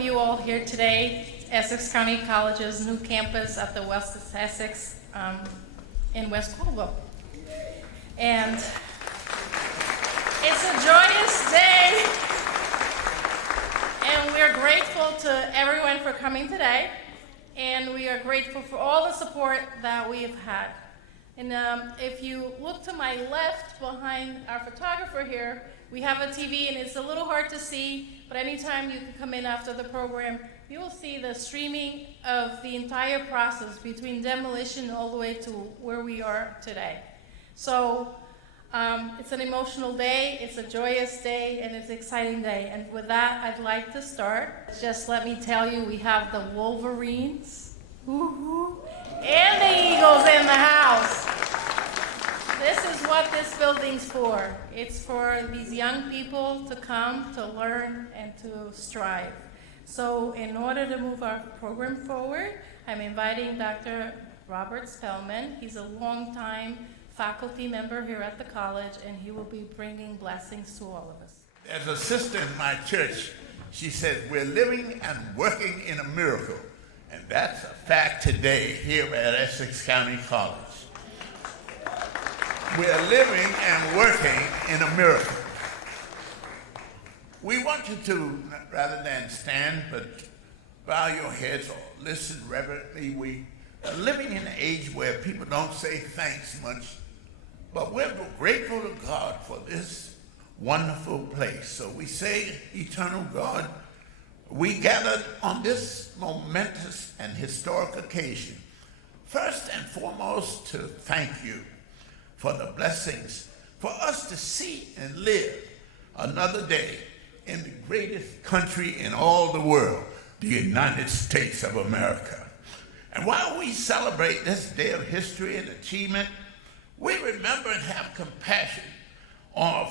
welcome you all here today, Essex County College's new campus at the West Essex in West Colville. And it's a joyous day, and we're grateful to everyone for coming today, and we are grateful for all the support that we have had. And if you look to my left behind our photographer here, we have a TV, and it's a little hard to see, but anytime you can come in after the program, you will see the streaming of the entire process between demolition all the way to where we are today. So it's an emotional day, it's a joyous day, and it's an exciting day. And with that, I'd like to start. Just let me tell you, we have the Wolverines and the Eagles in the house. This is what this building's for. It's for these young people to come, to learn, and to strive. So in order to move our program forward, I'm inviting Dr. Robert Spellman. He's a longtime faculty member here at the college, and he will be bringing blessings to all of us. There's a sister in my church. She said, we're living and working in a miracle. And that's a fact today here at Essex County College. We're living and working in a miracle. We want you to, rather than stand, but bow your heads or listen reverently. We are living in an age where people don't say thanks much, but we're grateful to God for this wonderful place. So we say, Eternal God, we gathered on this momentous and historic occasion, first and foremost to thank you for the blessings, for us to see and live another day in the greatest country in all the world, the United States of America. And while we celebrate this day of history and achievement, we remember and have compassion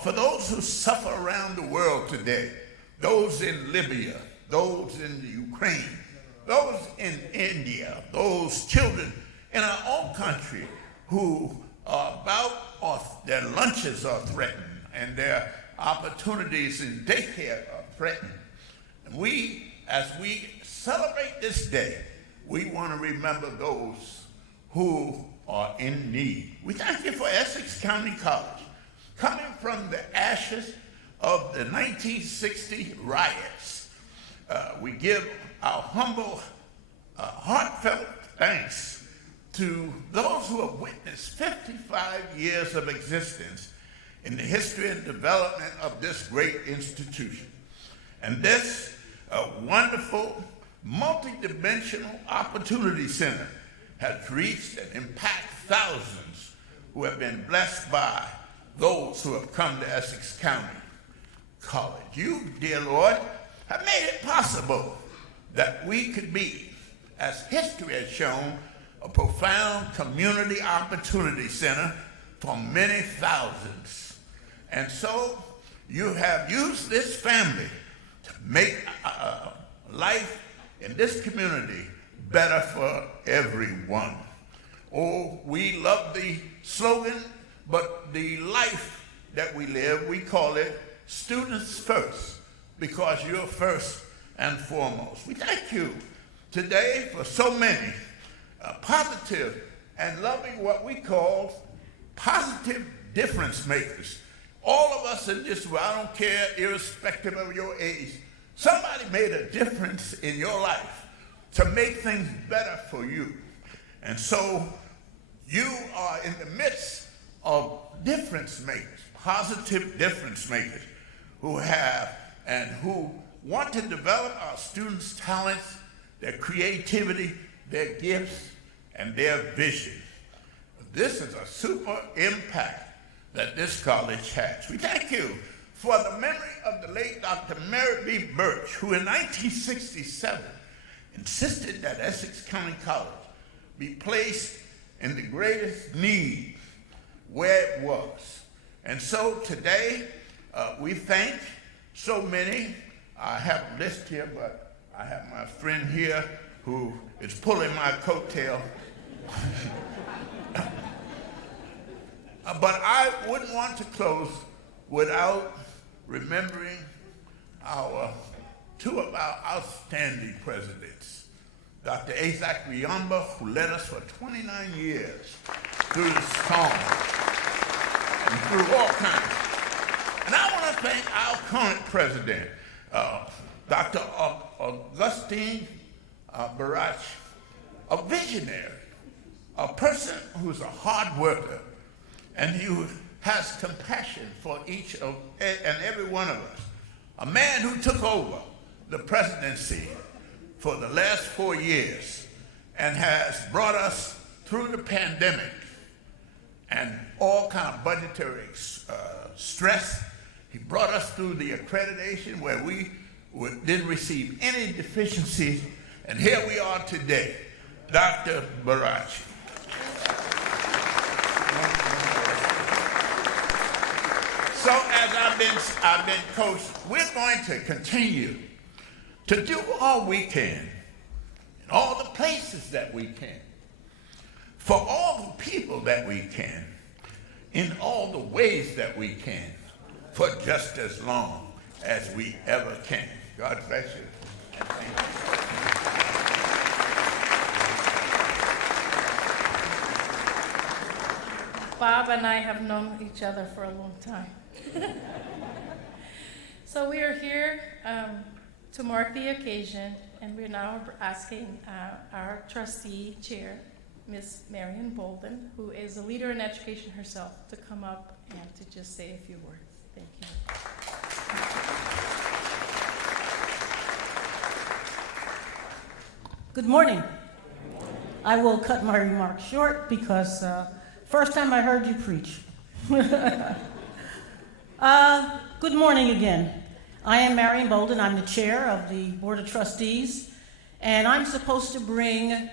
for those who suffer around the world today, those in Libya, those in the Ukraine, those in India, those children in our own country who are about, or their lunches are threatened and their opportunities in daycare are threatened. And we, as we celebrate this day, we want to remember those who are in need. We thank you for Essex County College, coming from the ashes of the 1960 riots. We give our humble, heartfelt thanks to those who have witnessed 55 years of existence in the history and development of this great institution. And this wonderful, multidimensional opportunity center has reached and impacted thousands who have been blessed by those who have come to Essex County College. You, dear Lord, have made it possible that we could be, as history has shown, a profound community opportunity center for many thousands. And so you have used this family to make life in this community better for everyone. Oh, we love the slogan, but the life that we live, we call it students first, because you're first and foremost. We thank you today for so many positive and loving what we call positive difference makers. All of us in this world, I don't care, irrespective of your age, somebody made a difference in your life to make things better for you. And so you are in the midst of difference makers, positive difference makers, who have and who want to develop our students' talents, their creativity, their gifts, and their vision. This is a super impact that this college has. We thank you for the memory of the late Dr. Mary B. Birch, who in 1967 insisted that Essex County College be placed in the greatest need where it was. And so today, we thank so many. I have a list here, but I have my friend here who is pulling my coattail. But I wouldn't want to close without remembering our two of our outstanding presidents, Dr. Essex, who led us for 29 years through the storm and through all kinds. And I want to thank our current president, Dr. Augustine Barach, a visionary, a person who's a hard worker, and who has compassion for each of and every one of us. A man who took over the presidency for the last 4 years and has brought us through the pandemic and all kind of budgetary stress. He brought us through the accreditation where we didn't receive any deficiencies, and here we are today, Dr. Barach. So as I've been coached, we're going to continue to do all we can in all the places that we can, for all the people that we can, in all the ways that we can, for just as long as we ever can. God bless you. And thank you. Bob and I have known each other for a long time. So we are here to mark the occasion, and we're now asking our trustee chair, Ms. Marion Bolden, who is a leader in education herself, to come up and to just say a few words. Thank you. Good morning. I will cut my remarks short because first time I heard you preach. Good morning again. I am Marion Bolden. I'm the chair of the Board of Trustees, and I'm supposed to bring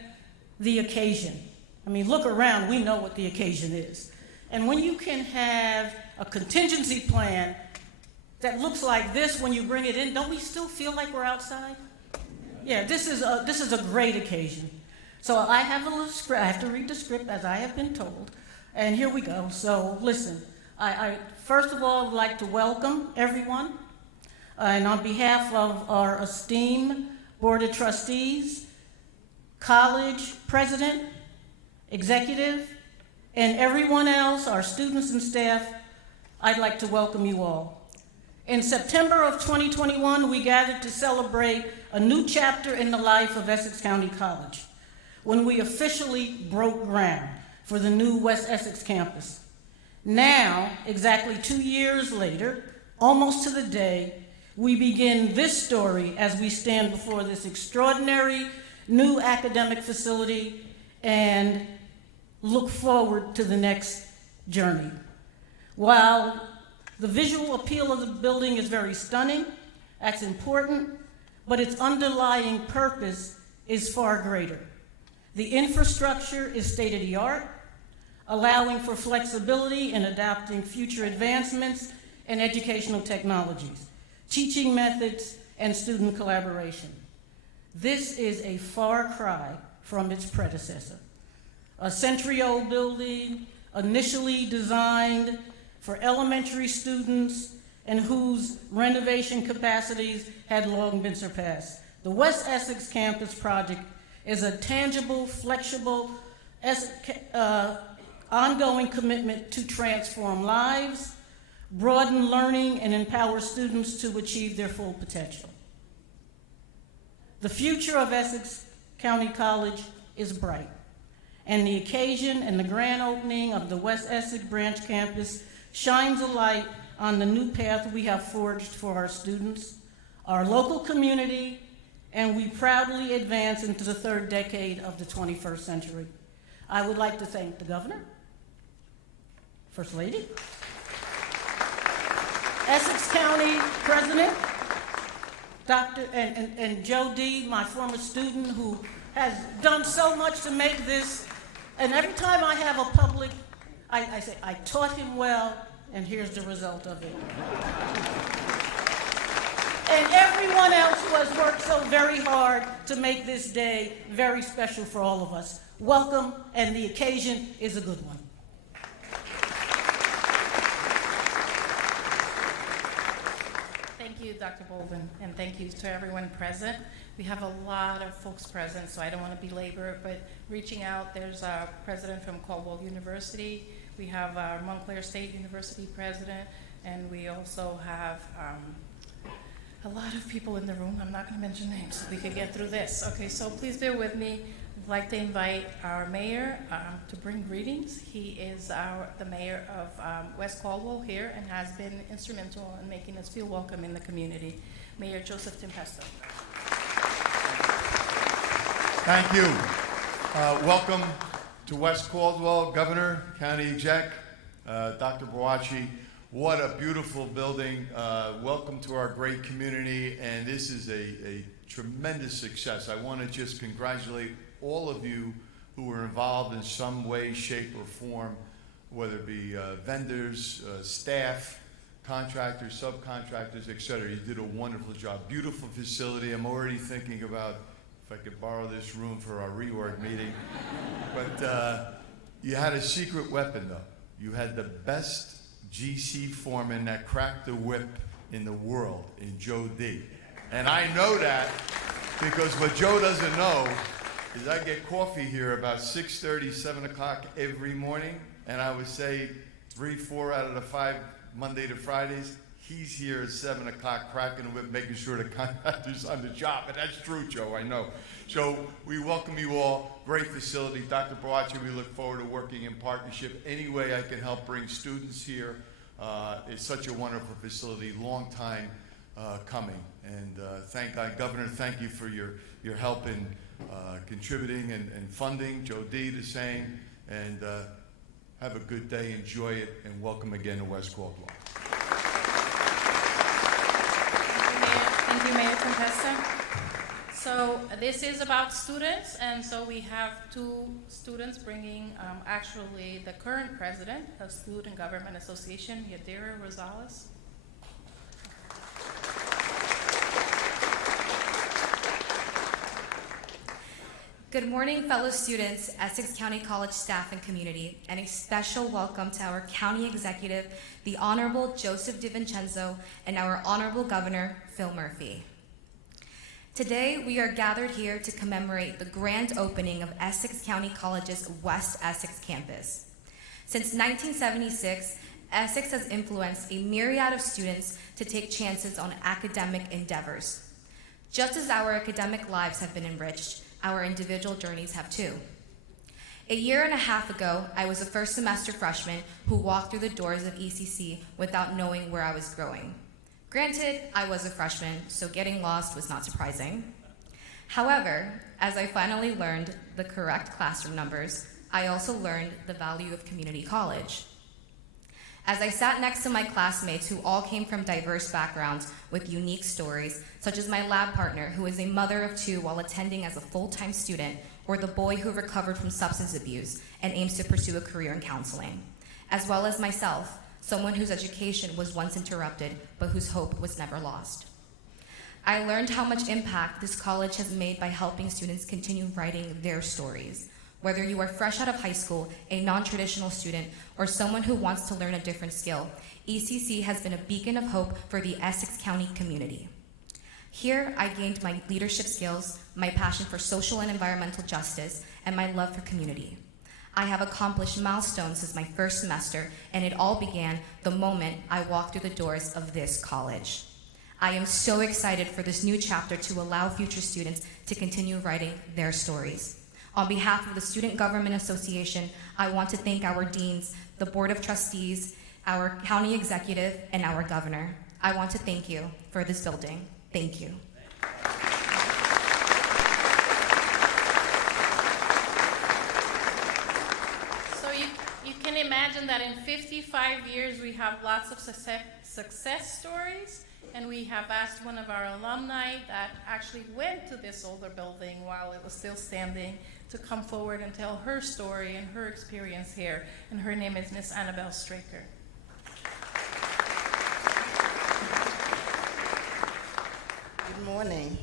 the occasion. I mean, look around, we know what the occasion is. And when you can have a contingency plan that looks like this when you bring it in, don't we still feel like we're outside? Yeah, this is a great occasion. So I have a little script. I have to read the script as I have been told. And here we go. So listen, I first of all would like to welcome everyone. And on behalf of our esteemed Board of Trustees, college president, executive, and everyone else, our students and staff, I'd like to welcome you all. In September of 2021, we gathered to celebrate a new chapter in the life of Essex County College when we officially broke ground for the new West Essex campus. Now, exactly 2 years later, almost to the day, we begin this story as we stand before this extraordinary new academic facility and look forward to the next journey. While the visual appeal of the building is very stunning, that's important, but its underlying purpose is far greater. The infrastructure is state-of-the-art, allowing for flexibility in adapting future advancements in educational technologies, teaching methods, and student collaboration. This is a far cry from its predecessor. A century-old building, initially designed for elementary students and whose renovation capacities had long been surpassed. The West Essex Campus project is a tangible, flexible, ongoing commitment to transform lives, broaden learning, and empower students to achieve their full potential. The future of Essex County College is bright, and the occasion and the grand opening of the West Essex Branch Campus shines a light on the new path we have forged for our students, our local community, and we proudly advance into the third decade of the 21st century. I would like to thank the Governor, First Lady, Essex County President, Dr. and Joe D., my former student, who has done so much to make this. And every time I have a public, I say, I taught him well, and here's the result of it. And everyone else who has worked so very hard to make this day very special for all of us. Welcome, and the occasion is a good one. Thank you. Dr. Bolden, and thank you to everyone present. We have a lot of folks present, so I don't want to belabor it, but reaching out, there's our president from Caldwell University. We have our Montclair State University president, and we also have a lot of people in the room. I'm not going to mention names so we can get through this. Okay, so please bear with me. I'd like to invite our mayor to bring greetings. He is the mayor of West Caldwell here and has been instrumental in making us feel welcome in the community. Mayor Joseph Tempesta. Thank you. Welcome to West Caldwell, Governor, County Exec, Dr. Boachi. What a beautiful building. Welcome to our great community, and this is a tremendous success. I want to just congratulate all of you who were involved in some way, shape, or form, whether it be vendors, staff, contractors, subcontractors, etc. You did a wonderful job. Beautiful facility. I'm already thinking about if I could borrow this room for our reorg meeting. But you had a secret weapon, though. You had the best GC foreman that cracked the whip in the world in Joe D. And I know that because what Joe doesn't know is I get coffee here about 6:30, 7 o'clock every morning, and I would say 3, 4 out of the 5 Monday to Fridays, he's here at 7 o'clock cracking the whip, making sure the contractor's on the job. And that's true, Joe, I know. So we welcome you all. Great facility. Dr. Boachi, we look forward to working in partnership. Any way I can help bring students here. It's such a wonderful facility, long time coming. And thank God, Governor, thank you for your help in contributing and funding. Joe D, the same. And have a good day, enjoy it, and welcome again to West Caldwell. Thank you, Mayor Tempesta. So this is about students, and so we have 2 students bringing actually the current president of Student Government Association, Yadira Rosales. Good morning, fellow students, Essex County College staff and community, and a special welcome to our County Executive, the Honorable Joseph DiVincenzo, and our Honorable Governor, Phil Murphy. Today, we are gathered here to commemorate the grand opening of Essex County College's West Essex campus. Since 1976, Essex has influenced a myriad of students to take chances on academic endeavors. Just as our academic lives have been enriched, our individual journeys have too. A year and a half ago, I was a first semester freshman who walked through the doors of ECC without knowing where I was going. Granted, I was a freshman, so getting lost was not surprising. However, as I finally learned the correct classroom numbers, I also learned the value of community college. As I sat next to my classmates who all came from diverse backgrounds with unique stories, such as my lab partner who is a mother of 2 while attending as a full-time student, or the boy who recovered from substance abuse and aims to pursue a career in counseling, as well as myself, someone whose education was once interrupted but whose hope was never lost. I learned how much impact this college has made by helping students continue writing their stories. Whether you are fresh out of high school, a non-traditional student, or someone who wants to learn a different skill, ECC has been a beacon of hope for the Essex County community. Here, I gained my leadership skills, my passion for social and environmental justice, and my love for community. I have accomplished milestones since my first semester, and it all began the moment I walked through the doors of this college. I am so excited for this new chapter to allow future students to continue writing their stories. On behalf of the Student Government Association, I want to thank our deans, the Board of Trustees, our county executive, and our governor. I want to thank you for this building. Thank you. So you can imagine that in 55 years we have lots of success stories, and we have asked one of our alumni that actually went to this older building while it was still standing to come forward and tell her story and her experience here, and her name is Miss Annabelle Straker. Good morning.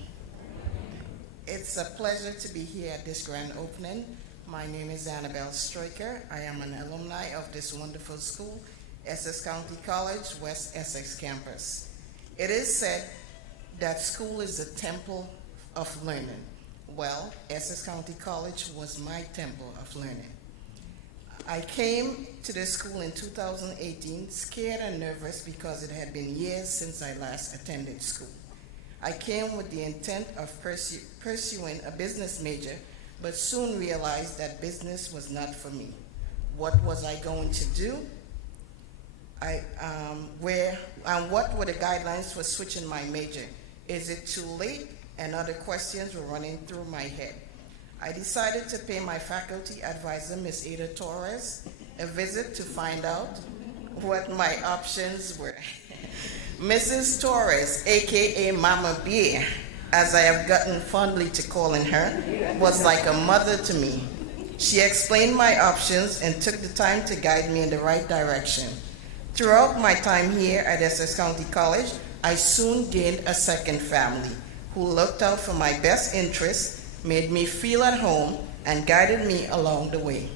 It's a pleasure to be here at this grand opening. My name is Annabelle Straker. I am an alumni of this wonderful school, Essex County College, West Essex campus. It is said that school is a temple of learning. Well, Essex County College was my temple of learning. I came to this school in 2018, scared and nervous because it had been years since I last attended school. I came with the intent of pursuing a business major, but soon realized that business was not for me. What was I going to do? What were the guidelines for switching my major? Is it too late? And other questions were running through my head. I decided to pay my faculty advisor, Ms. Ada Torres, a visit to find out what my options were. Mrs. Torres, aka Mama Bear, as I have gotten fondly to calling her, was like a mother to me. She explained my options and took the time to guide me in the right direction. Throughout my time here at Essex County College, I soon gained a second family who looked out for my best interests, made me feel at home, and guided me along the way.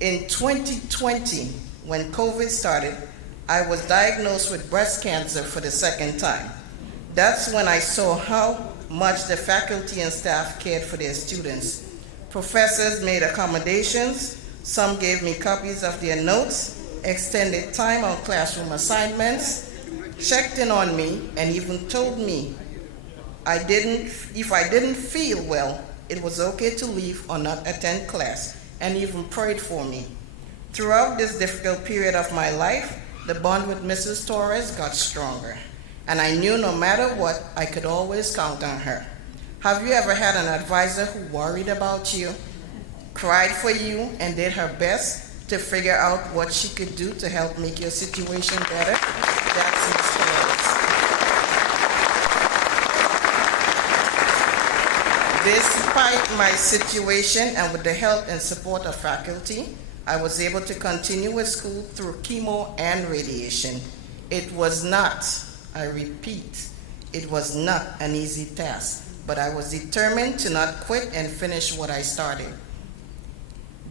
In 2020, when COVID started, I was diagnosed with breast cancer for the second time. That's when I saw how much the faculty and staff cared for their students. Professors made accommodations, some gave me copies of their notes, extended time on classroom assignments, checked in on me, and even told me if I didn't feel well, it was okay to leave or not attend class, and even prayed for me. Throughout this difficult period of my life, the bond with Mrs. Torres got stronger, and I knew no matter what, I could always count on her. Have you ever had an advisor who worried about you, cried for you, and did her best to figure out what she could do to help make your situation better? That's Ms. Torres. Despite my situation and with the help and support of faculty, I was able to continue with school through chemo and radiation. It was not, I repeat, it was not an easy task, but I was determined to not quit and finish what I started.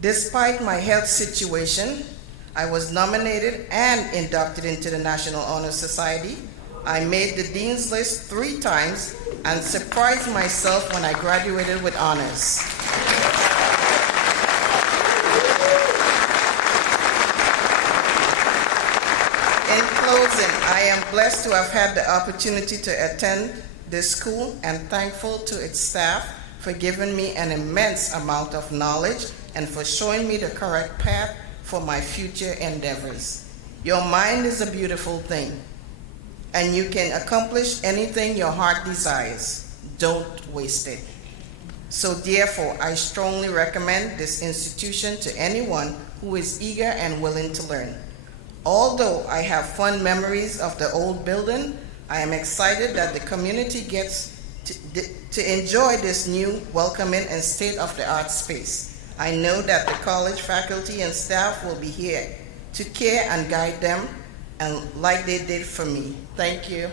Despite my health situation, I was nominated and inducted into the National Honor Society. I made the Dean's List 3 times and surprised myself when I graduated with honors. In closing, I am blessed to have had the opportunity to attend this school and thankful to its staff for giving me an immense amount of knowledge and for showing me the correct path for my future endeavors. Your mind is a beautiful thing, and you can accomplish anything your heart desires. Don't waste it. So therefore, I strongly recommend this institution to anyone who is eager and willing to learn. Although I have fond memories of the old building, I am excited that the community gets to enjoy this new, welcoming, and state-of-the-art space. I know that the college faculty and staff will be here to care and guide them, and like they did for me. Thank you.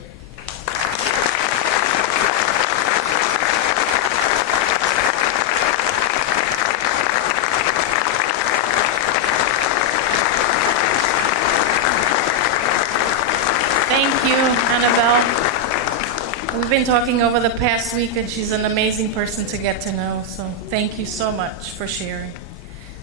Thank you, Annabelle. We've been talking over the past week, and she's an amazing person to get to know, so thank you so much for sharing.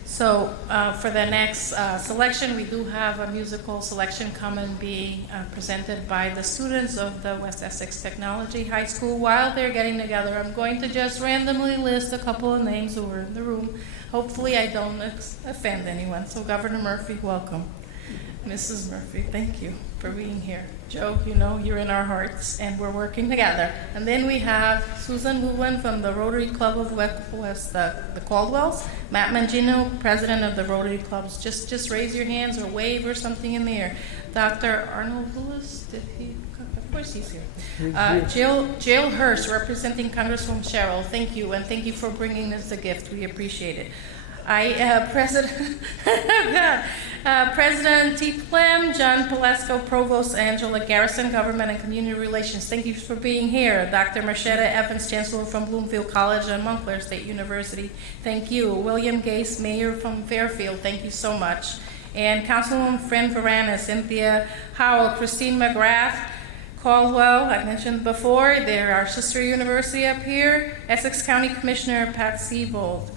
So for the next selection, we do have a musical selection coming being presented by the students of the West Essex Technology High School. While they're getting together, I'm going to just randomly list a couple of names who are in the room. Hopefully I don't offend anyone. So Governor Murphy, welcome. Mrs. Murphy, thank you for being here. Joe, you know you're in our hearts, and we're working together. And then we have Susan Woolen from the Rotary Club of West, the Caldwells. Matt Mangino, president of the Rotary Clubs. Just raise your hands or wave or something in the air. Dr. Arnold Lewis, did he come? Of course he's here. Jill Hurst, representing Congresswoman Cheryl. Thank you, and thank you for bringing us the gift. We appreciate it. President T. Clem, John Palasko, Provost Angela Garrison, Government and Community Relations. Thank you for being here. Dr. Marshetta Evans, Chancellor from Bloomfield College and Montclair State University. Thank you. William Gase, Mayor from Fairfield. Thank you so much. And Councilwoman Fran Varana, Cynthia Howell, Christine McGrath, Caldwell, I mentioned before, they're our sister university up here. Essex County Commissioner Pat Siebold.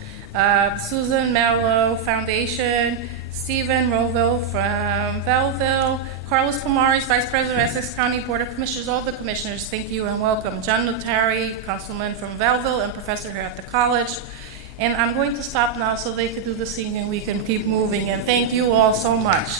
Susan Mello Foundation, Stephen Roville from Belleville, Carlos Pomares, Vice President of Essex County Board of Commissioners, all the commissioners, thank you and welcome. John Notari, Councilman from Belleville and professor here at the college. And I'm going to stop now so they can do the singing and we can keep moving. And thank you all so much.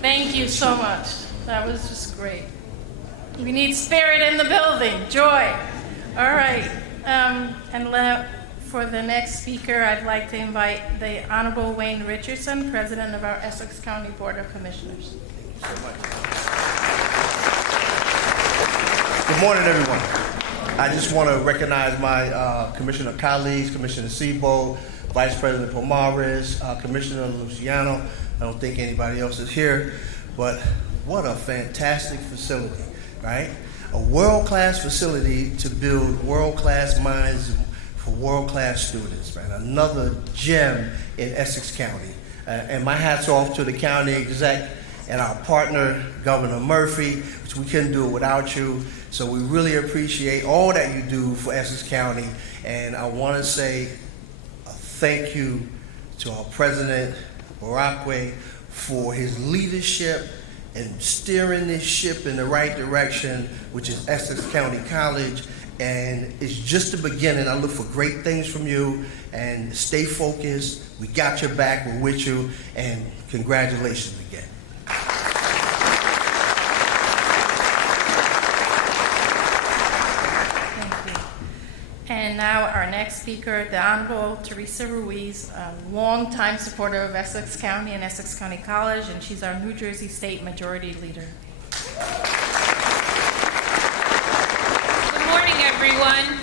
Thank you so much. That was just great. We need spirit in the building, joy. All right, for the next speaker, I'd like to invite the Honorable Wayne Richardson, President of our Essex County Board of Commissioners. Good morning, everyone. I just want to recognize my commissioner colleagues, Commissioner Siebold, Vice President Pomares, Commissioner Luciano. I don't think anybody else is here, but what a fantastic facility, right? A world-class facility to build world-class minds for world-class students, right? Another gem in Essex County. And my hat's off to the county exec and our partner, Governor Murphy, which we couldn't do it without you. So we really appreciate all that you do for Essex County. And I want to say a thank you to our President, Barakwe, for his leadership and steering this ship in the right direction, which is Essex County College. And it's just the beginning. I look for great things from you, and stay focused. We got your back, we're with you, and congratulations again. Thank you. And now our next speaker, the Honorable Teresa Ruiz, a longtime supporter of Essex County and Essex County College, and she's our New Jersey State Majority Leader. Good morning, everyone.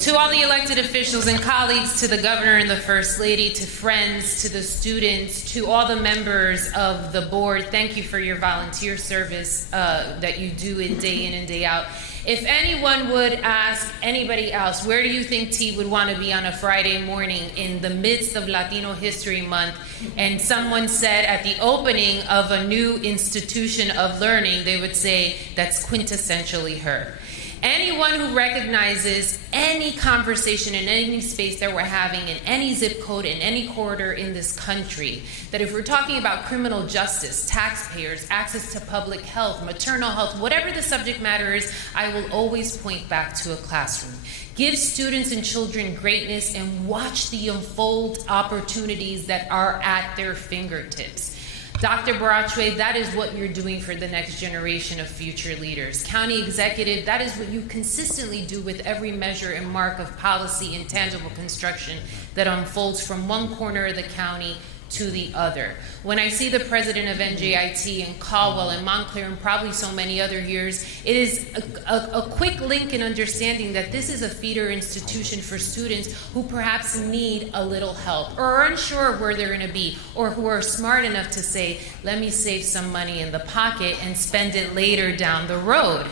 To all the elected officials and colleagues, to the governor and the first lady, to friends, to the students, to all the members of the board, thank you for your volunteer service that you do day in and day out. If anyone would ask anybody else, where do you think T would want to be on a Friday morning in the midst of Latino History Month, and someone said at the opening of a new institution of learning, they would say that's quintessentially her. Anyone who recognizes any conversation in any space that we're having, in any zip code, in any corridor in this country, that if we're talking about criminal justice, taxpayers, access to public health, maternal health, whatever the subject matter is, I will always point back to a classroom. Give students and children greatness and watch the unfold opportunities that are at their fingertips. Dr. Barachwe, that is what you're doing for the next generation of future leaders. County executive, that is what you consistently do with every measure and mark of policy and tangible construction that unfolds from one corner of the county to the other. When I see the president of NJIT and Caldwell and Montclair and probably so many other years, it is a quick link in understanding that this is a feeder institution for students who perhaps need a little help or are unsure where they're going to be, or who are smart enough to say, let me save some money in the pocket and spend it later down the road.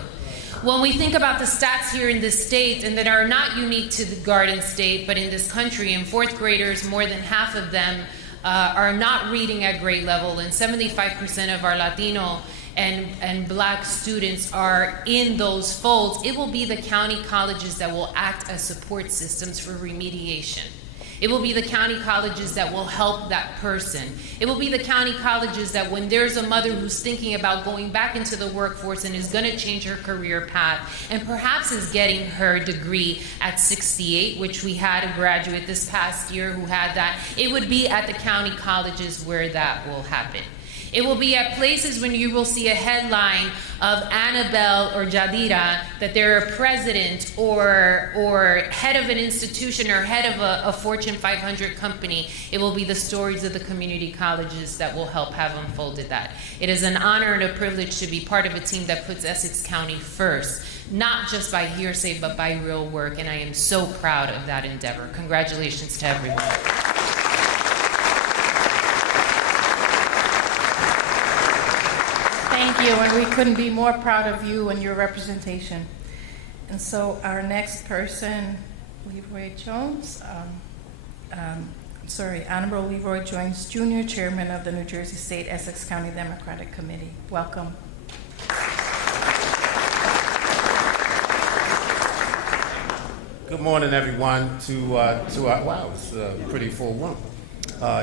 When we think about the stats here in this state, and that are not unique to the Garden State, but in this country, in fourth graders, more than half of them are not reading at grade level, and 75% of our Latino and Black students are in those folds, it will be the county colleges that will act as support systems for remediation. It will be the county colleges that will help that person. It will be the county colleges that when there's a mother who's thinking about going back into the workforce and is gonna change her career path, and perhaps is getting her degree at 68, which we had a graduate this past year who had that, it would be at the county colleges where that will happen. It will be at places when you will see a headline of Annabelle or Jadira, that they're a president or head of an institution or head of a Fortune 500 company. It will be the stories of the community colleges that will help have unfolded that. It is an honor and a privilege to be part of a team that puts Essex County first, not just by hearsay, but by real work, and I am so proud of that endeavor. Congratulations to everyone. Thank you, and we couldn't be more proud of you and your representation. And so our next person, Leroy Jones, Honorable Leroy Jones Jr., Chairman of the New Jersey State Essex County Democratic Committee. Welcome. Good morning, everyone. Wow, it's a pretty full room.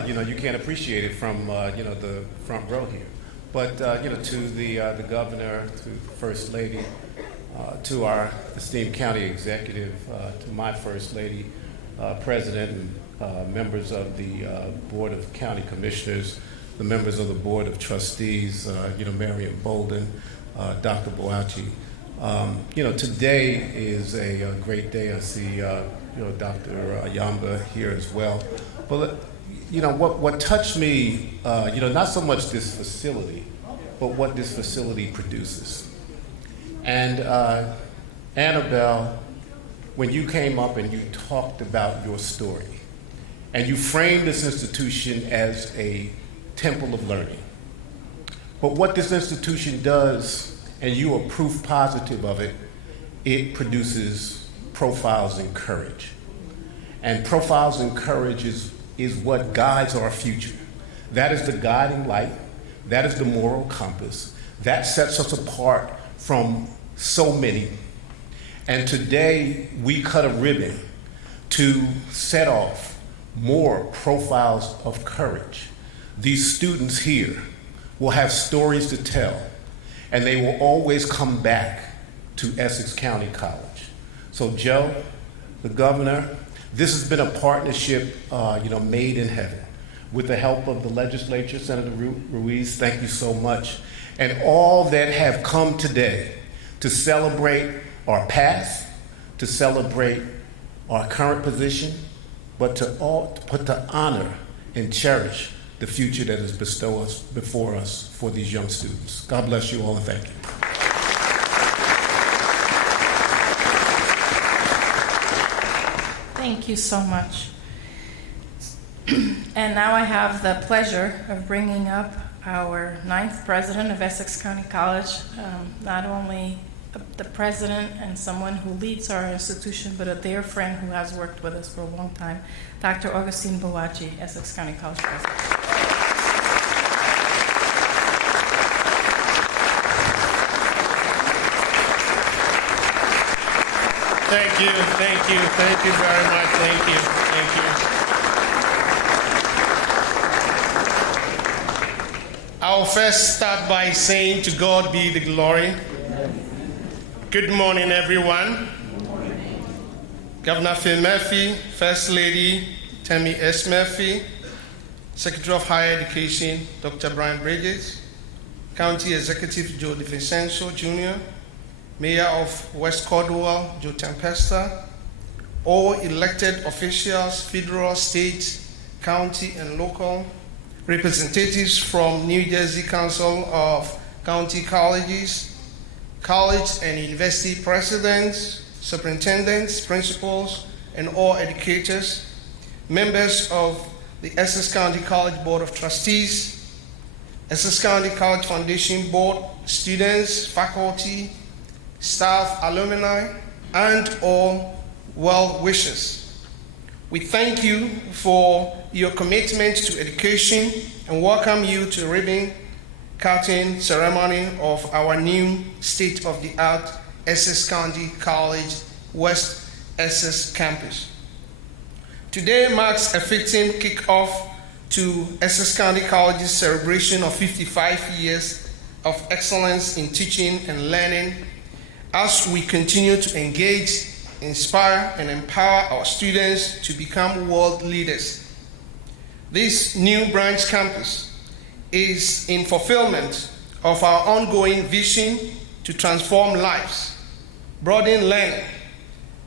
You can't appreciate it from the front row here. But to the governor, to the first lady, to our esteemed county executive, to my first lady, president, and members of the board of county commissioners, the members of the board of trustees, Marion Bolden, Dr. Boachi. Today is a great day. I see Dr. Ayamba here as well. But what touched me, not so much this facility, but what this facility produces. And Annabelle, when you came up and you talked about your story, and you framed this institution as a temple of learning. But what this institution does, and you are proof positive of it, it produces profiles in courage. And profiles in courage is what guides our future. That is the guiding light. That is the moral compass. That sets us apart from so many. And today we cut a ribbon to set off more profiles of courage. These students here will have stories to tell, and they will always come back to Essex County College. So Joe, the governor, this has been a partnership, made in heaven. With the help of the legislature, Senator Ruiz, thank you so much. And all that have come today to celebrate our past, to celebrate our current position, but to honor and cherish the future that is bestowed before us for these young students. God bless you all, and thank you. Thank you so much. And now I have the pleasure of bringing up our 9th president of Essex County College, not only the president and someone who leads our institution, but a dear friend who has worked with us for a long time, Dr. Augustine Bowachi, Essex County College President. Thank you very much. Thank you. I'll first start by saying to God be the glory. Good morning, everyone. Governor Phil Murphy, First Lady Tammy S. Murphy, Secretary of Higher Education Dr. Brian Bridges, County Executive Joe DeVincenzo Jr., Mayor of West Caldwell, Joe Tempesta, all elected officials, federal, state, county, and local, representatives from New Jersey Council of County Colleges, college and university presidents, superintendents, principals, and all educators, members of the Essex County College Board of Trustees, Essex County College Foundation Board, students, faculty, staff, alumni, and all well-wishers. We thank you for your commitment to education and welcome you to the ribbon cutting ceremony of our new state-of-the-art Essex County College West Essex campus. Today marks a fitting kickoff to Essex County College's celebration of 55 years of excellence in teaching and learning as we continue to engage, inspire, and empower our students to become world leaders. This new branch campus is in fulfillment of our ongoing vision to transform lives, broaden learning,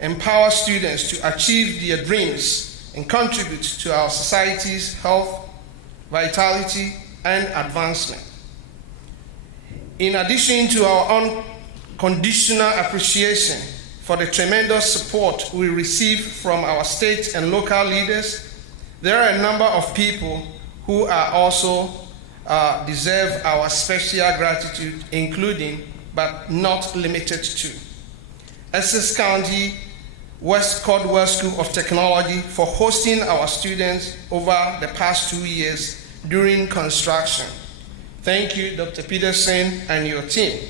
empower students to achieve their dreams, and contribute to our society's health, vitality, and advancement. In addition to our unconditional appreciation for the tremendous support we receive from our state and local leaders, there are a number of people who are also deserve our special gratitude, including but not limited to Essex County West Caldwell School of Technology for hosting our students over the past 2 years during construction. Thank you, Dr. Peterson and your team.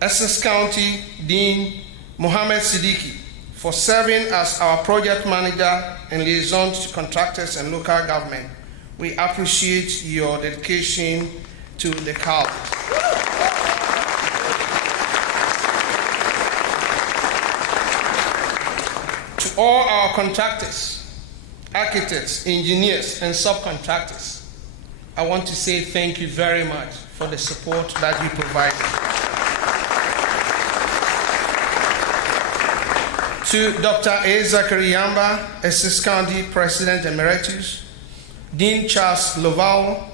Essex County Dean Mohammed Siddiqui for serving as our project manager and liaison to contractors and local government. We appreciate your dedication to the college. To all our contractors, architects, engineers, and subcontractors, I want to say thank you very much for the support that you provide. To Dr. A. Zachary Yamba, Essex County President Emeritus, Dean Charles Loval,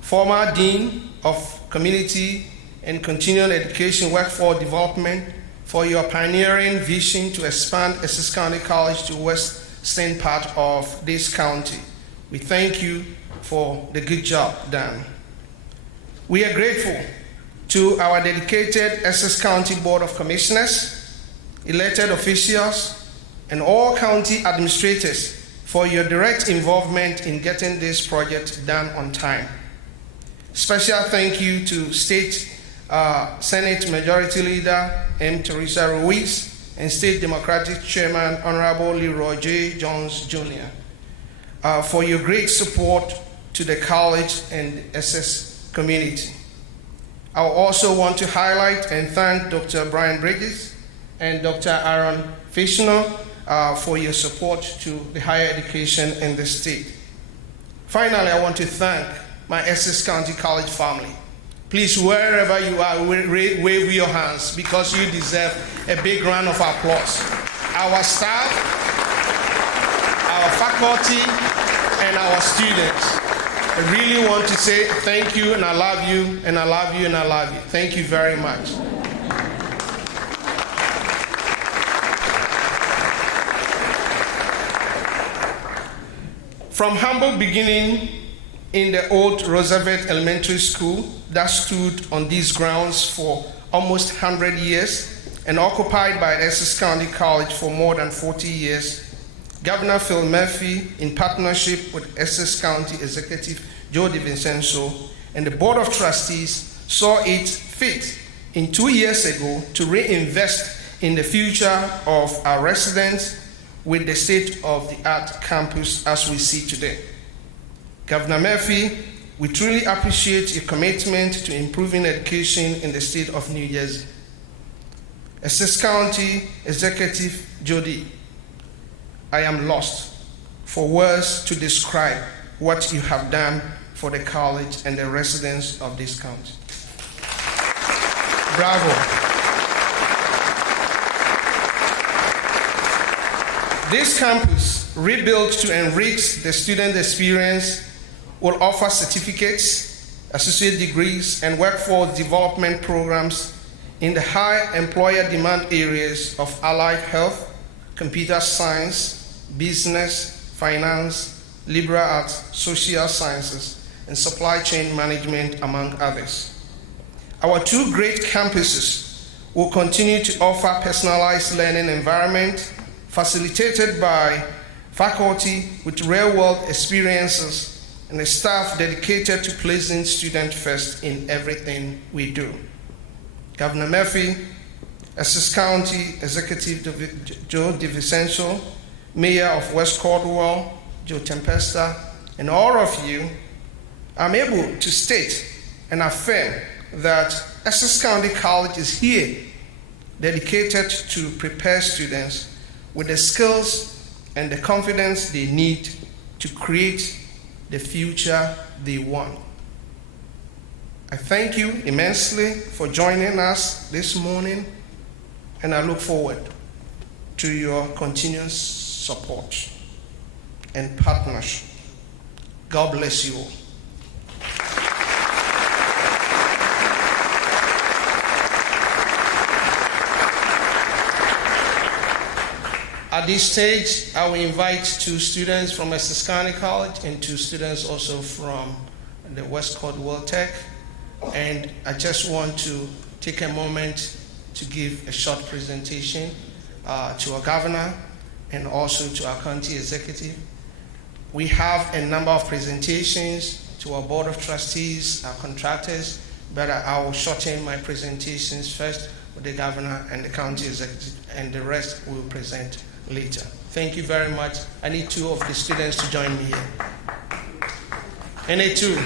former Dean of Community and Continuing Education Workforce Development, for your pioneering vision to expand Essex County College to western part of this county. We thank you for the good job done. We are grateful to our dedicated Essex County Board of Commissioners, elected officials, and all county administrators for your direct involvement in getting this project done on time. Special thank you to State Senate Majority Leader M. Teresa Ruiz and State Democratic Chairman Honorable Leroy J. Jones Jr. For your great support to the college and the Essex community. I also want to highlight and thank Dr. Brian Bridges and Dr. Aaron Fishner for your support to the higher education in the state. Finally, I want to thank my Essex County College family. Please, wherever you are, wave your hands because you deserve a big round of applause. Our staff, our faculty, and our students. I really want to say thank you, and I love you, and I love you, and I love you. Thank you very much. From humble beginning in the old Roosevelt Elementary School that stood on these grounds for almost 100 years, and occupied by Essex County College for more than 40 years, Governor Phil Murphy, in partnership with Essex County Executive Joe DiVincenzo and the Board of Trustees, saw it fit 2 years ago to reinvest in the future of our residents with the state-of-the-art campus as we see today. Governor Murphy, we truly appreciate your commitment to improving education in the state of New Jersey. Essex County Executive Jody, I am lost for words to describe what you have done for the college and the residents of this county. Bravo. This campus, rebuilt to enrich the student experience, will offer certificates, associate degrees, and workforce development programs in the high employer demand areas of allied health, computer science, business, finance, liberal arts, social sciences, and supply chain management, among others. Our 2 great campuses will continue to offer personalized learning environment facilitated by faculty with real-world experiences and a staff dedicated to placing students first in everything we do. Governor Murphy, Essex County Executive Joe DiVincenzo, Mayor of West Caldwell, Joe Tempesta, and all of you, I'm able to state and affirm that Essex County College is here, dedicated to prepare students with the skills and the confidence they need to create the future they want. I thank you immensely for joining us this morning, and I look forward to your continuous support and partnership. God bless you all. At this stage, I will invite 2 students from Essex County College and 2 students also from the West Caldwell Tech. And I just want to take a moment to give a short presentation to our governor and also to our county executive. We have a number of presentations to our board of trustees, our contractors, but I will shorten my presentations first with the governor and the county executive, and the rest we will present later. Thank you very much. I need 2 of the students to join me here. NA2.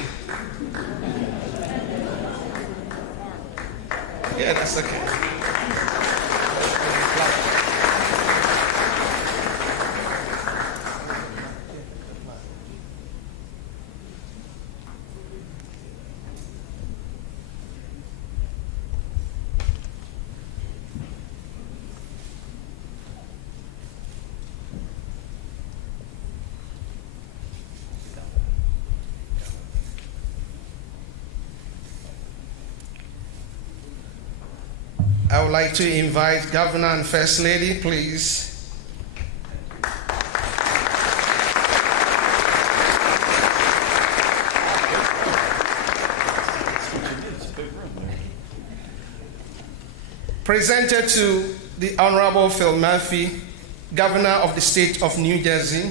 Yeah, that's okay. I would like to invite Governor and First Lady, please. Presented to the Honorable Phil Murphy, Governor of the State of New Jersey,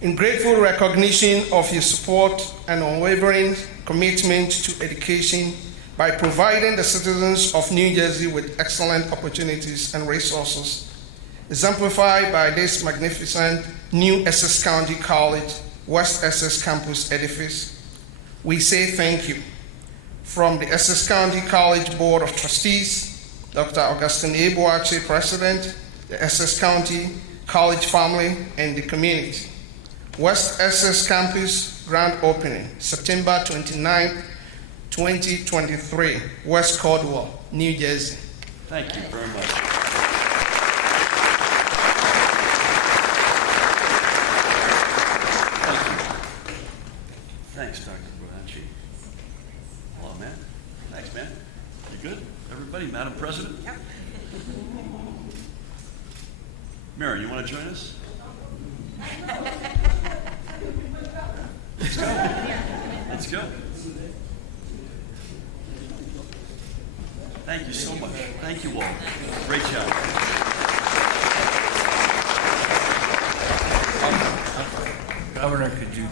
in grateful recognition of his support and unwavering commitment to education by providing the citizens of New Jersey with excellent opportunities and resources, exemplified by this magnificent new Essex County College, West Essex Campus edifice. We say thank you. From the Essex County College Board of Trustees, Dr. Augustine A. Boache, President, the Essex County College family, and the community. West Essex Campus grand opening, September 29, 2023, West Caldwell, New Jersey. Thank you very much. Thank you. Thanks, Dr. Boache. Hello, man. Thanks, man. You good? Everybody, Madam President? Yep. Mary, you want to join us? Let's go. Let's go. Thank Thank you so much. Thank you all. Great job. Governor, could you?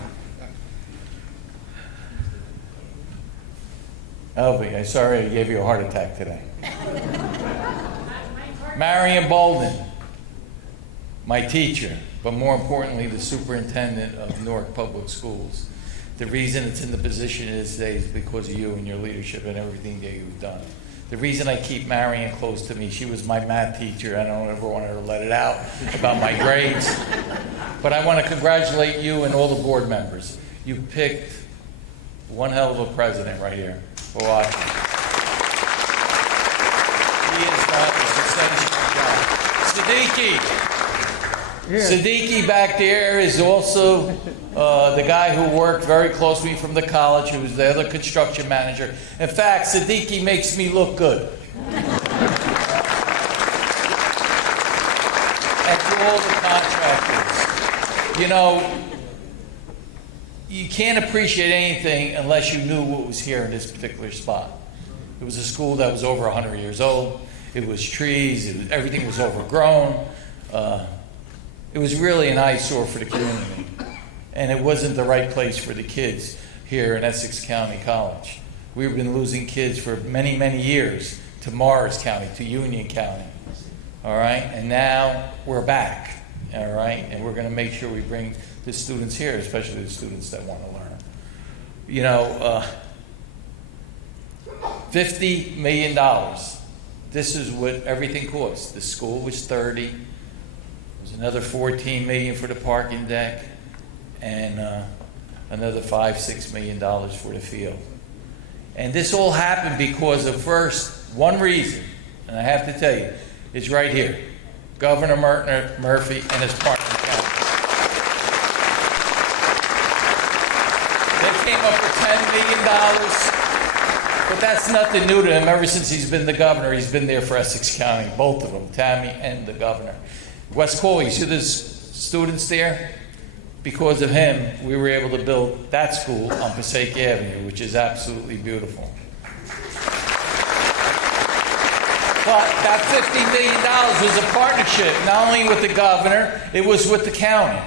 Elvie, I'm sorry I gave you a heart attack today. Marion Bolden, my teacher, but more importantly, the superintendent of Newark Public Schools. The reason it's in the position it is today is because of you and your leadership and everything that you've done. The reason I keep Marion close to me, she was my math teacher. I don't ever want her to let it out about my grades. But I want to congratulate you and all the board members. You picked one hell of a president right here. For watching. He has done a sensational job. Siddiqui back there is also the guy who worked very close with me from the college, who was the other construction manager. In fact, Siddiqui makes me look good. And to all the contractors, you know, you can't appreciate anything unless you knew what was here in this particular spot. It was a school that was over 100 years old. It was trees. Everything was overgrown. It was really an eyesore for the community. And it wasn't the right place for the kids here in Essex County College. We've been losing kids for many, many years to Morris County, to Union County. All right? And now we're back. All right? And we're going to make sure we bring the students here, especially the students that want to learn. You know, $50 million. This is what everything costs. The school was 30. There was another $14 million for the parking deck, and another $5-6 million for the field. And this all happened because of first one reason, and I have to tell you, it's right here. Governor Murphy and his partner. Came up with $10 million, but that's nothing new to him. Ever since he's been the governor, he's been there for Essex County, both of them, Tammy and the governor. West Cole, you see the students there? Because of him, we were able to build that school on Passaic Avenue, which is absolutely beautiful. But that $50 million was a partnership, not only with the governor, it was with the county.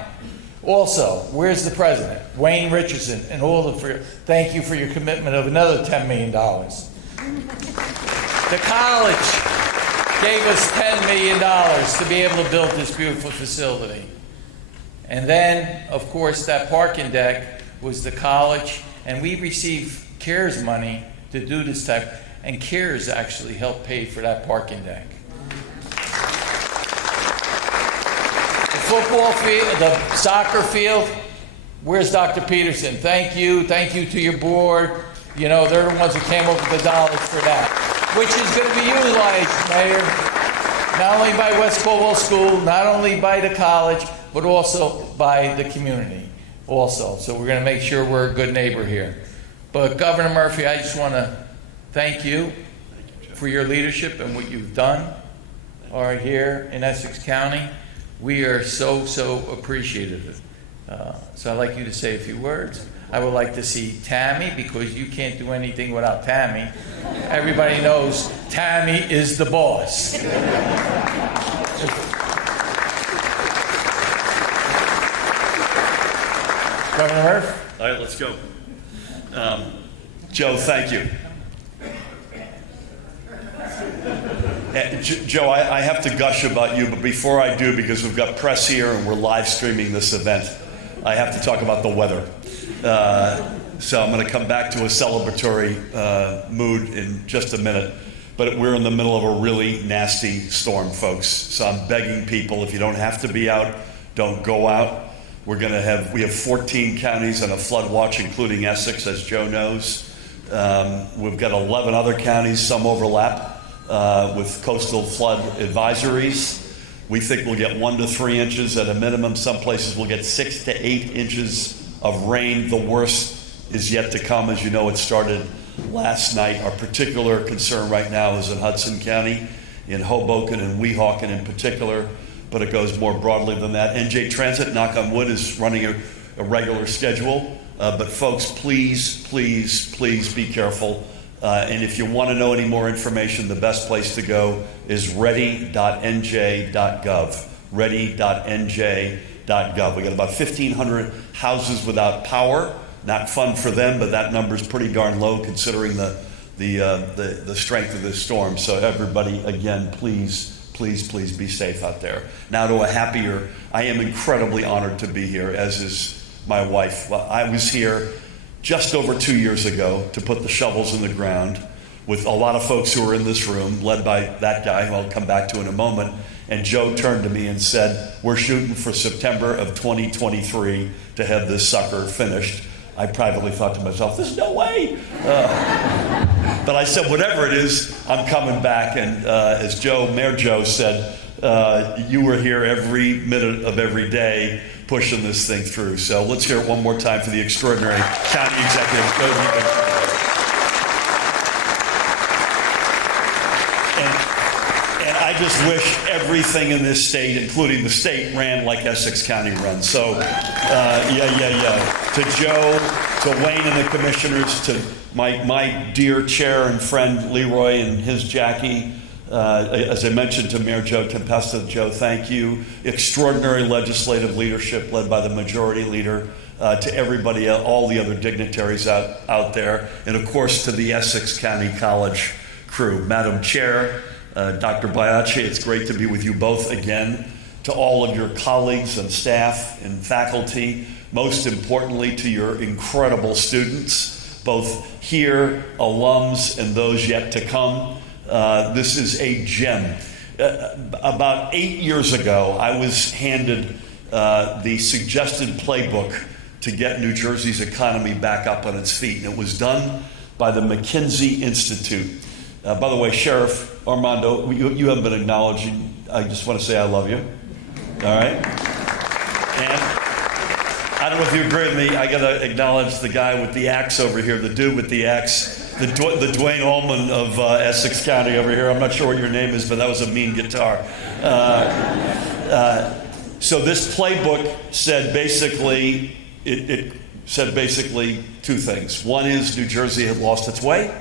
Also, where's the president? Wayne Richardson, and all the thank you for your commitment of another $10 million. The college gave us $10 million to be able to build this beautiful facility. And then, of course, that parking deck was the college, and we received CARES money to do this type, and CARES actually helped pay for that parking deck. Football field, the soccer field, where's Dr. Peterson? Thank you to your board. You know, they're the ones who came up with the dollars for that, which is going to be utilized, Mayor, not only by West Colwell School, not only by the college, but also by the community also. So we're going to make sure we're a good neighbor here. But Governor Murphy, I just want to thank you for your leadership and what you've done here in Essex County. We are so appreciative. So I'd like you to say a few words. I would like to see Tammy, because you can't do anything without Tammy. Everybody knows Tammy is the boss. Governor Murph? All right, let's go. Joe, thank you. Joe, I have to gush about you, but before I do, because we've got press here and we're live streaming this event, I have to talk about the weather. So I'm going to come back to a celebratory mood in just a minute. But we're in the middle of a really nasty storm, folks. So I'm begging people, if you don't have to be out, don't go out. We have 14 counties on a flood watch, including Essex, as Joe knows. We've got 11 other counties, some overlap. With coastal flood advisories. We think we'll get 1 to 3 inches at a minimum. Some places will get 6 to 8 inches of rain. The worst is yet to come. As you know, it started last night. Our particular concern right now is in Hudson County, in Hoboken and Weehawken in particular, but it goes more broadly than that. NJ Transit, knock on wood, is running a regular schedule. But folks, please be careful. And if you want to know any more information, the best place to go is ready.nj.gov. Ready.nj.gov. We got about 1,500 houses without power. Not fun for them, but that number is pretty darn low considering the strength of this storm. So everybody, again, please be safe out there. Now to a happier, I am incredibly honored to be here, as is my wife. Well, I was here just over 2 years ago to put the shovels in the ground with a lot of folks who were in this room, led by that guy, who I'll come back to in a moment. And Joe turned to me and said, we're shooting for September of 2023 to have this sucker finished. I privately thought to myself, there's no way. But I said, whatever it is, I'm coming back. And as Mayor Joe said, you were here every minute of every day pushing this thing through. So let's hear it one more time for the extraordinary county executive. And I just wish everything in this state, including the state, ran like Essex County runs. So, To Joe, to Wayne and the commissioners, to my dear chair and friend Leroy and his Jackie, as I mentioned to Mayor Joe Tempesta, Joe, thank you. Extraordinary legislative leadership led by the majority leader, to everybody, all the other dignitaries out there, and of course to the Essex County College crew. Madam Chair, Dr. Biachi, it's great to be with you both again. To all of your colleagues and staff and faculty, most importantly to your incredible students, both here, alums, and those yet to come. This is a gem. About 8 years ago, I was handed the suggested playbook to get New Jersey's economy back up on its feet, and it was done by the McKinsey Institute. By the way, Sheriff Armando, you haven't been acknowledging. I just want to say I love you. All right? And I don't know if you agree with me, I got to acknowledge the guy with the axe over here, the dude with the axe, the Dwayne Allman of Essex County over here. I'm not sure what your name is, but that was a mean guitar. So this playbook said basically, it said basically two things. One is New Jersey had lost its way.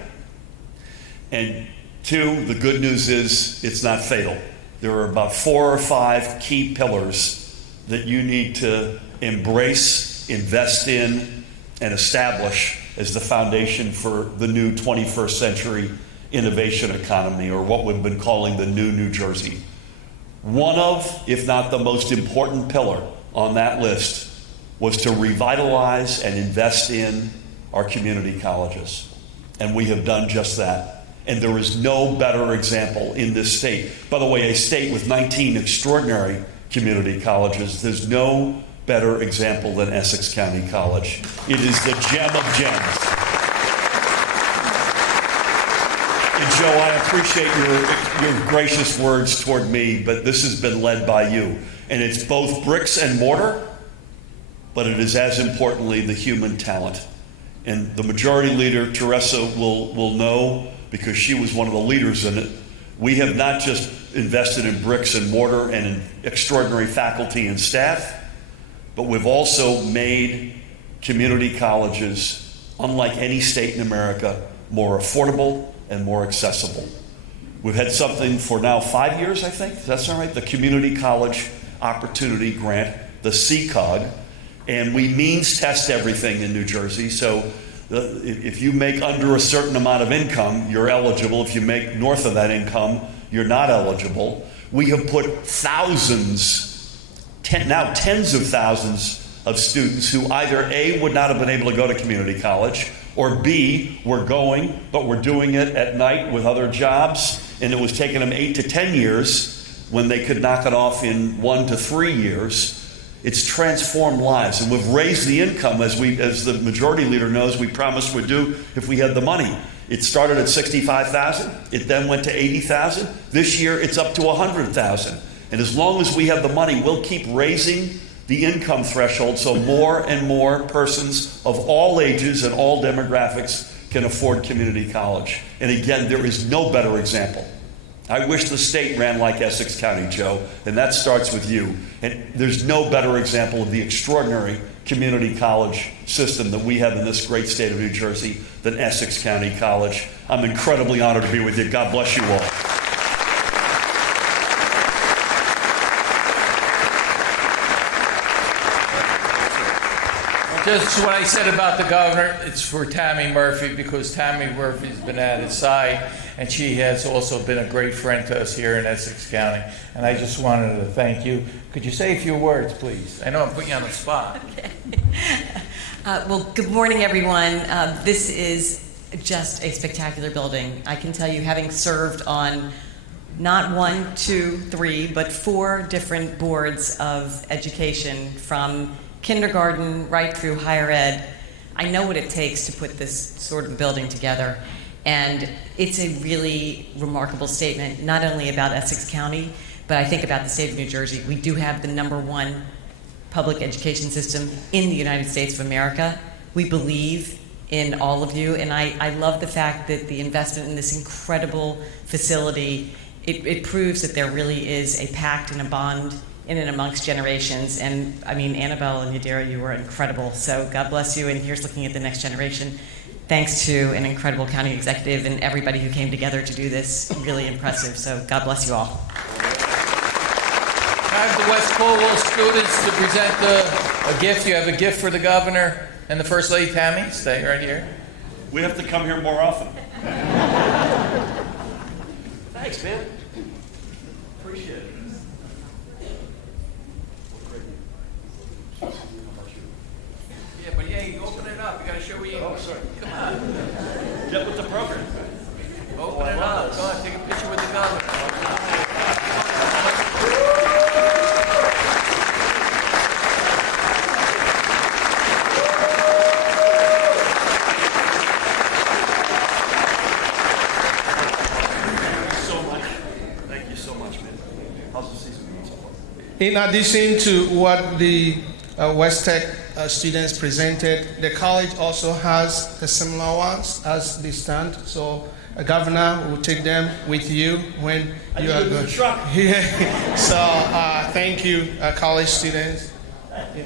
And two, the good news is it's not fatal. There are about 4 or 5 key pillars that you need to embrace, invest in, and establish as the foundation for the new 21st century innovation economy, or what we've been calling the new New Jersey. One of, if not the most important pillar on that list, was to revitalize and invest in our community colleges. And we have done just that. And there is no better example in this state. By the way, a state with 19 extraordinary community colleges, there's no better example than Essex County College. It is the gem of gems. And Joe, I appreciate your gracious words toward me, but this has been led by you. And it's both bricks and mortar, but it is as importantly the human talent. And the majority leader, Teresa, will know, because she was one of the leaders in it, we have not just invested in bricks and mortar and in extraordinary faculty and staff, but we've also made community colleges, unlike any state in America, more affordable and more accessible. We've had something for now 5 years, I think. Does that sound right? The Community College Opportunity Grant, the CCOG, and we means test everything in New Jersey. So if you make under a certain amount of income, you're eligible. If you make north of that income, you're not eligible. We have put now tens of thousands of students who either A, would not have been able to go to community college, or B, were going, but were doing it at night with other jobs, and it was taking them 8 to 10 years when they could knock it off in 1 to 3 years. It's transformed lives, and we've raised the income, as the majority leader knows we promised we'd do if we had the money. It started at $65,000. It then went to $80,000. This year, it's up to $100,000. And as long as we have the money, we'll keep raising the income threshold so more and more persons of all ages and all demographics can afford community college. And again, there is no better example. I wish the state ran like Essex County, Joe, and that starts with you. And there's no better example of the extraordinary community college system that we have in this great state of New Jersey than Essex County College. I'm incredibly honored to be with you. God bless you all. Just what I said about the governor, it's for Tammy Murphy, because Tammy Murphy's been at his side, and she has also been a great friend to us here in Essex County. And I just wanted to thank you. Could you say a few words, please? I know I'm putting you on the spot. Okay. Well, good morning, everyone. This is just a spectacular building. I can tell you, having served on not 1, 2, 3, but 4 different boards of education, from kindergarten right through higher ed, I know what it takes to put this sort of building together. And it's a really remarkable statement, not only about Essex County, but I think about the state of New Jersey. We do have the #1 public education system in the United States of America. We believe in all of you, and I love the fact that the investment in this incredible facility, it proves that there really is a pact and a bond in and amongst generations. And I mean, Annabelle and Yadira, you were incredible. So God bless you, and here's looking at the next generation. Thanks to an incredible county executive and everybody who came together to do this. Really impressive. So God bless you all. I have the West Caldwell students to present a gift. You have a gift for the governor and the First Lady. Tammy, stay right here. We have to come here more often. Thanks, man. Appreciate it. Yeah, but yeah, you open it up. You got to show where you. Oh, sorry. Come on. Get with the program. Open it up. Go on, take a picture with the governor. In addition to what the West Tech students presented, the college also has the similar ones as the stand. So, Governor will take them with you when you are going. Yeah. So, thank you, college students. Yeah.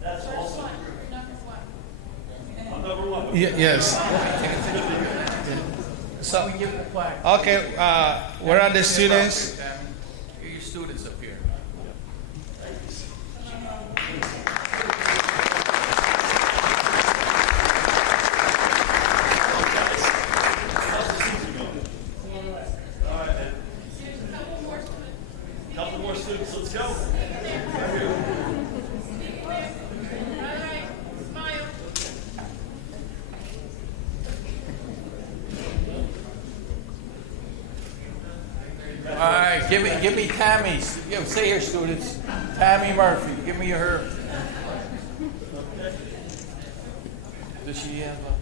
That's awesome. I'm #1. Yes. So, okay, where are the students? Your students up here. Couple more students, let's go. All right, give me Tammy's. Stay here, students. Tammy Murphy, give me her. Does she have a...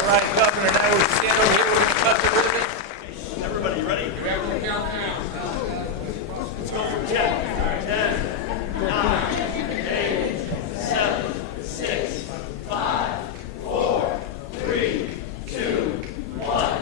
All right, Governor, now we stand over here, we're going to cut the ribbon. Everybody ready? Let's go for 10, 10, 9, 8, 7, 6, 5, 4, 3, 2, 1.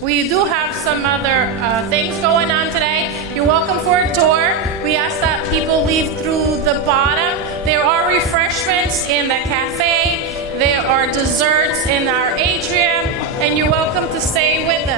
We do have some other things going on today. You're welcome for a tour. We ask that people leave through the bottom. There are refreshments in the cafe. There are desserts in our atrium, and you're welcome to stay with us.